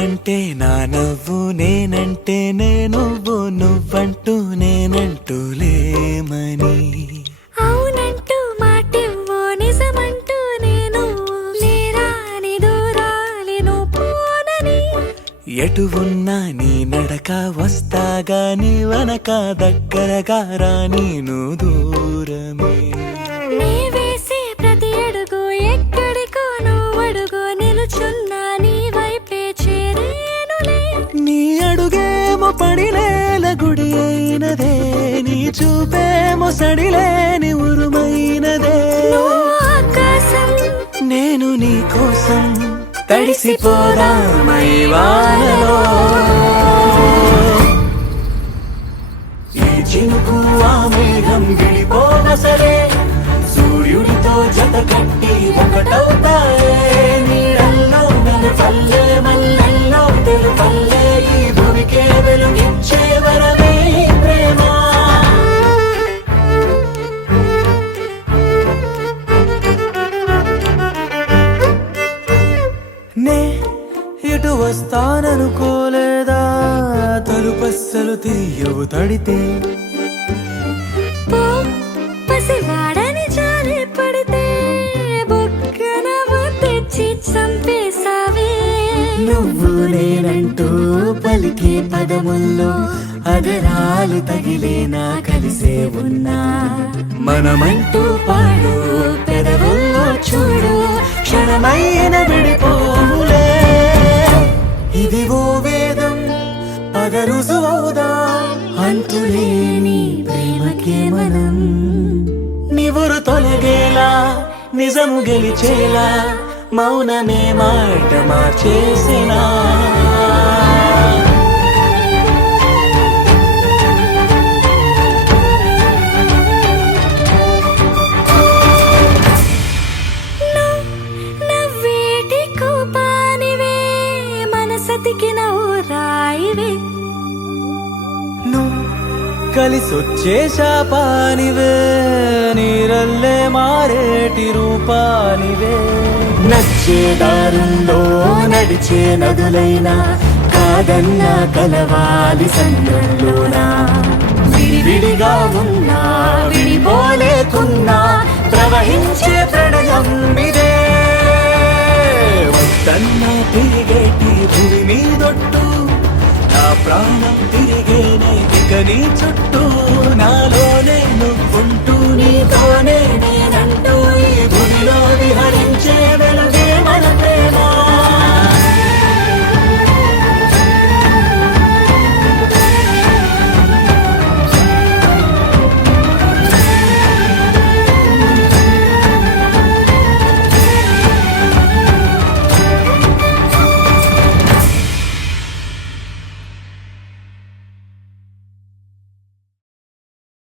నువ్వంటే నా నవ్వు, నేనంటే నువ్వు, నువ్వంటూ నేనంటూ లేమని. అవునంటూ మాటివ్వు, నిజమంటూ నేను లేరాని దూరాలను పోనని. ఎటు ఉన్నా నీ నడక వస్తాగా, నీ వనక దగ్గరగా రాని నువ్వు దూరమే. నీ వేసే ప్రతి అడుగు ఎక్కడికో నువ్వు అడుగు, నిలుచున్నా నీ వైపే చేరేనులే. నీ అడుగేమో పడినేల గుడి అయినదే, నీ చూపేమో సడిలేని ఉరుమైనదే. నువ్వు ఆకాశం, నేను నీ కోసం తడిసిపోదామై వానలో. ఈ చినుకు ఆ మేఘం విడిపోన సరే, సూర్యుడితో జత కట్టి ఒకటవుతాయే. నీడల్లో నలు పల్లె మల్లెల్లో తెలు పల్లె, ఈ భూమికే వెలుగిచ్చే వరమే ప్రేమ. నే ఇటు వస్తాననుకోలేదా, తలుపస్సలు తీయవు తడితే. పో పసివాడని జాలి పడితే, బొక్కన తెచ్చి చంపేసావే. నువ్వు నేనంటూ పలికే పదముల్లో అదరాలు తగిలేనా కలిసే ఉన్నా. మనమంటూ పాడు పెదవుల్లో చూడు, క్షణమైన విడిపోవులే. ఇది ఓ వేదం పద రుజువవుదా, అంతులేని ప్రేమకే మనం. నివురు తొలగేలా నిజము గెలిచేలా, మౌనమే మాట మార్చేసినా. నవ్వేటి కోపానివే, మనసతికి నవ్వు రాయివే. నువ్వు కలిసొచ్చే శాపానివే, నీరల్లే మారేటి రూపానివే. నచ్చే దారుల్లో నడిచే నదులైనా, కాదన్నా కలవాలి సంద్రంలోనా. విడివిడిగా ఉన్నా విడిపోలేకున్నా, ప్రవహించే ప్రణయం ఇదే. వద్దన్నా తిరిగేటి భూమి మీదొట్టు, నా ప్రాణం తిరిగేనే ఇక నీ చుట్టూ. నాలోనే నువ్వుంటూ నీతోనే